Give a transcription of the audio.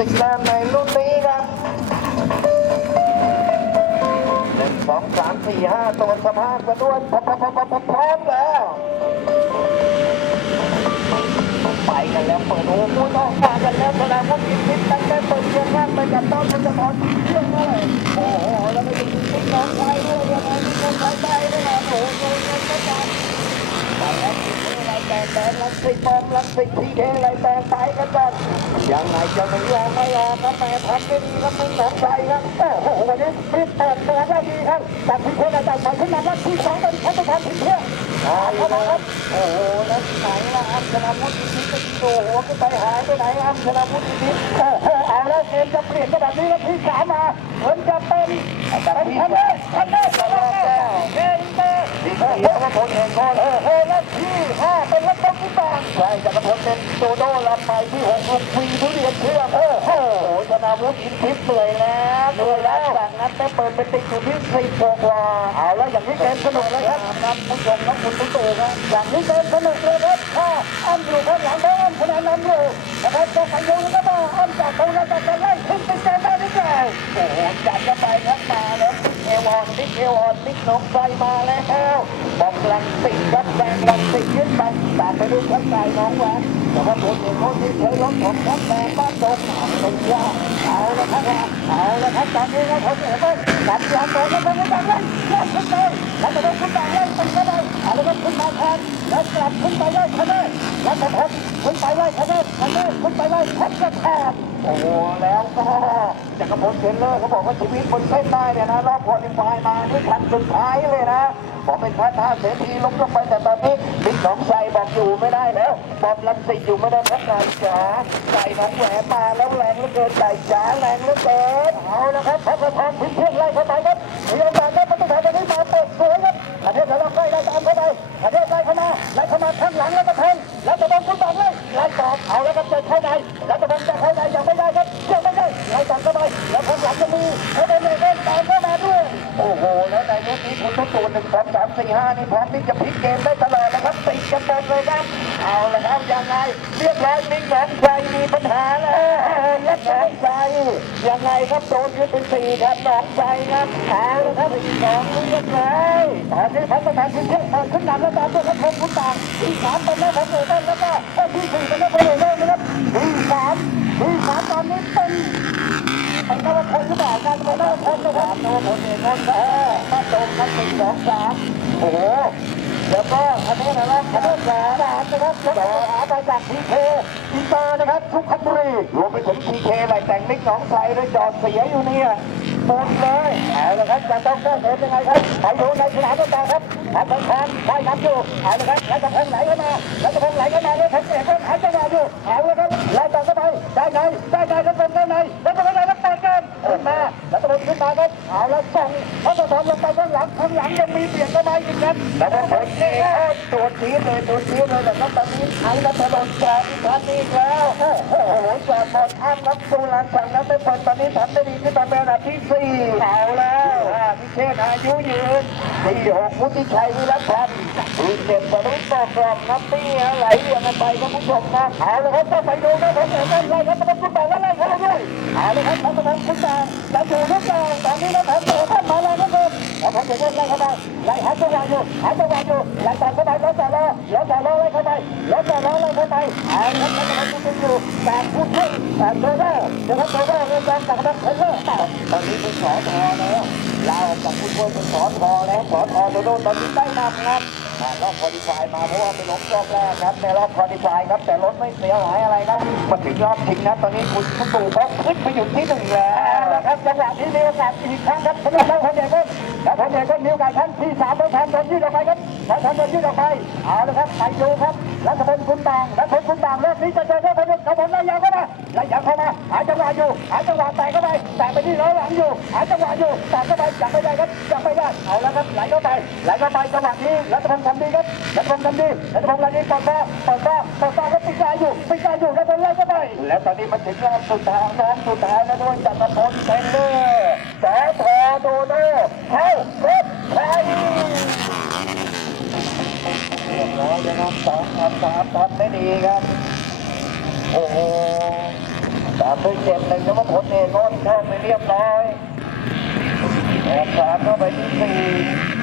สิบแล้วในรุ่นนี้ครับหนึ่งสองสามสี่ห้าตัวสภาพกันด้วยพร้อมแล้ว ไปกันแล้วเปิดหูพูดออกมากันแล้วแสดงว่ากินพิษตั้งแต่เปิดเครื่องแรกไปกับต้นมันจะถอนเครื่องเลยโอ้โหแล้วไม่ได้กินพิษน้องชายด้วยยังไงมีคนใช้ได้ด้วยนะโอ้โหเงินก็จัดไปแล้วกินอะไรแดงแดงลังสิบอมลังสิทีเคอะไรแดงไปกันก่อน ยังไงจะไม่ยอมไม่ยอมครับแม่ทำได้ดีครับมึงน้องใจครับโอ้โหวันนี้พิดเปิดตัวได้ดีครับจากที่คนอาจารย์ใหม่ขึ้นมาว่าที่สองเป็นพัฒนาพิษเพื่อเข้ามาครับโอ้โหแล้วไหนล่ะอัมชนะพุทธิพิษจะโอ้โหก็ไปหายไปไหนอัมชนะพุทธิพิษโอ้โหเอาแล้วเกมจะเปลี่ยนกันแบบนี้แล้วที่สามมาเหมือนจะเป็นเป็นคันเล่คันเล่คันเล่เกมเตะที่สี่จักรพลเองก่อนโอ้โหแล้วที่ห้าเป็นรัตนกุตา ใช่จักรพลเป็นโดโดลำไปที่หกลูกฟรีทุเรียนเพื่อโอ้โหชนะวุฒิอินทิพย์เหนื่อยแล้วเหนื่อยแล้วจากนั้นได้เปิดเป็นติดอยู่ที่สี่กว่าเอาแล้วอย่างนี้เกมสนุกแล้วครับครับผู้ชมครับคุณตุ๊กตู่ครับอย่างนี้เกมสนุกเลยครับถ้าอ้ำอยู่ข้างหลังเขาอ้ำคะแนนนำอยู่นะครับจะไปดูแล้วก็อ้ำจากตรงนั้นจะไล่ขึ้น อนติ๊กเอวอนติ๊กน้องใจมาแล้วบอมลังติดครับแดงลังติดขึ้นไปตามไปด้วยครับใจน้องแหวนแต่ว่าคนเอกคนที่เคยล้มของครับแดงบ้านตรงเป็นยาเอาละครับเอาละครับตอนนี้ครับผมเอกก็จับยางโดนแล้วก็ไม่ได้เลยเล่นขึ้นไปแล้วจะได้ขึ้นไปเล่นไปก็ได้เอาละครับขึ้นมาแทนแล้วกลับขึ้นไปไล่คะแนนแล้วจะพบขึ้นไปไล่คะแนนคะแนนขึ้นไปไล่พบกระแทก โอ้โหแล้วก็จักรพลเทรนเลอร์เขาบอกว่าชีวิตบนเส้นได้เนี่ยนะรอบควอลิฟายมานี่คันสุดท้ายเลยนะบอกเป็นพระท่าเสถีล้มลงไปแต่ตอนนี้บิ๊กหนองชัยบอกอยู่ไม่ได้แล้วบอมลังสิอยู่ไม่ได้เพราะนายจ๋าใส่หนองแหวนมาแล้วแรงเหลือเกินใส่จ๋าแรงเหลือเกินเอาละครับพระพระธานพิเศษไล่เข้าไปครับ สี่ห้านี่พร้อมที่จะพลิกเกมได้ตลอดนะครับติดกันเลยครับ เอาละครับยังไงเรียบร้อยมิงหนองใจมีปัญหาแล้วยัดหนองใจยังไงครับโดนยึดเป็นสี่ครับหนองใจครับเอาละครับอีกสองเรียบร้อยตอนนี้พัฒนาทีมเทพมาขึ้นนำแล้วตามด้วยครับพงคุณต่างที่สามเป็นแม่ของเอเดนแล้วก็ที่สี่เป็นแม่ของเอเดนนะครับที่สามที่สามตอนนี้เป็นเป็นนวพลหรือเปล่าการเป็นนวพลนะครับนวพลเองนนท์เออมาตรงกันหนึ่งสองสาม โอ้โหแล้วก็อันนี้นะครับขบวนสามนะครับรถต่อหามาจากทีเคอินเตอร์นะครับทุกขบุรีรวมไปถึงทีเคไหลแต่งนิกหนองไทรด้วยจอดเสียอยู่เนี่ยหมดเลยเอาละครับจะต้องแก้เกมยังไงครับไปดูในสนามกันต่อครับพัฒนครได้นับอยู่เอาละครับแล้วจะพงไหลเข้ามาแล้วจะพงไหลเข้ามาแล้วแท็กเอกก็หายจังหวะอยู่เอาละครับไล่ต่อเข้าไปได้ไงได้ไงแล้วเป็นได้ไงแล้วเป็นได้แล้วเปิดเกมขึ้นมาแล้วตะบนขึ้นมาครับเอาแล้วส่งเขาจะทำลงไปข้างหลังข้างหลัง ยังมีเปลี่ยนเข้ามาอีกครับแล้วก็เปิดเกมตัวชี้เลยตัวชี้เลยแต่ก็ตอนนี้ไอ้รัฐบาลจอดอีกครั้งนี้แล้วโอ้โหจอดหมดอ้ามรับตูรันสั่งนั้นไปเปิดตอนนี้ทำได้ดีขึ้นมาเป็นอันดับที่สี่เอาแล้วพิเชษอายุยืนที่หกมุติชัยวิรัตพันธ์ที่เจ็ดสรุปต่อกรอบนับตี้ไหลเรียงกันไปครับผู้ชมนะเอาละครับต้องไปดูนะผมเห็นไล่ครับตะบนคุณต่างแล้วไล่เขาด้วยเอาเลยครับทางตะวันคุณตาจะอยู่ทุกอย่างตอนนี้นะแผนโตท่านมาแล้ว นะคุณแล้วผมจะเล่นไล่เข้าไปไล่หาจังหวะอยู่หาจังหวะอยู่ไล่ต่อเข้าไปแล้วต่อรอแล้วต่อรอไล่เข้าไปแล้วต่อรอไล่เข้าไปเอาครับทางตะวันคุณอยู่แต่ผู้ช่วยแต่โดเดอร์นะครับโดเดอร์เรื่องการจับนักเทนเนอร์ตอนนี้เป็นสอทอแล้วลากจากผู้ช่วยเป็นสอทอแล้วสอทอโดโดตอนนี้ได้นำครับรอบคอดิฟายมาเพราะว่าไปล้มรอบแรกครับในรอบคอดิฟายครับแต่รถไม่เสียหายอะไรครับมาถึงรอบชิงนะตอนนี้คุณคุณตู่เขาขึ้นไปอยู่ที่หนึ่งแล้วนะครับจังหวะนี้มีโอกาสอีกครั้งครับสำหรับนักพลเอก ครับนักพลเอกก็มีโอกาสครั้งที่สามแล้วแทนโดนยืดออกไปครับแทนโดนยืดออกไปเอาละครับไปดูครับรัฐพลคุณบางรัฐพลคุณบางรอบนี้จะเจอรัฐพลกระบวนไล่ยาวเข้ามาไล่ยาวเข้ามาหาจังหวะอยู่หาจังหวะแตะเข้าไปแตะไปที่ล้อหลังอยู่หาจังหวะอยู่แตะเข้าไปจับไม่ได้ครับจับไม่ได้เอาละครับไหลเข้าไปไหลเข้าไปจังหวะนี้รัฐพลทำดีครับรัฐพลทำดีรัฐพลทำดีต่อต่อต่อต่อต่อต่อครับปิดใจอยู่ปิดใจอยู่รัฐพลไล่เข้าไปแล้วตอนนี้มันถึงรอบสุดท้ายน้องสุดท้ายแล้วด้วยจักรพลเทนเนอร์แสอทอโดโด เข้ารถไทยเรียบร้อยนะครับสามสามสามได้ดีครับ โอ้โหสามด้วยเจ็ดหนึ่งนวพลเอกโนนเข้าไปเรียบร้อยแอบสามเข้าไปที่สี่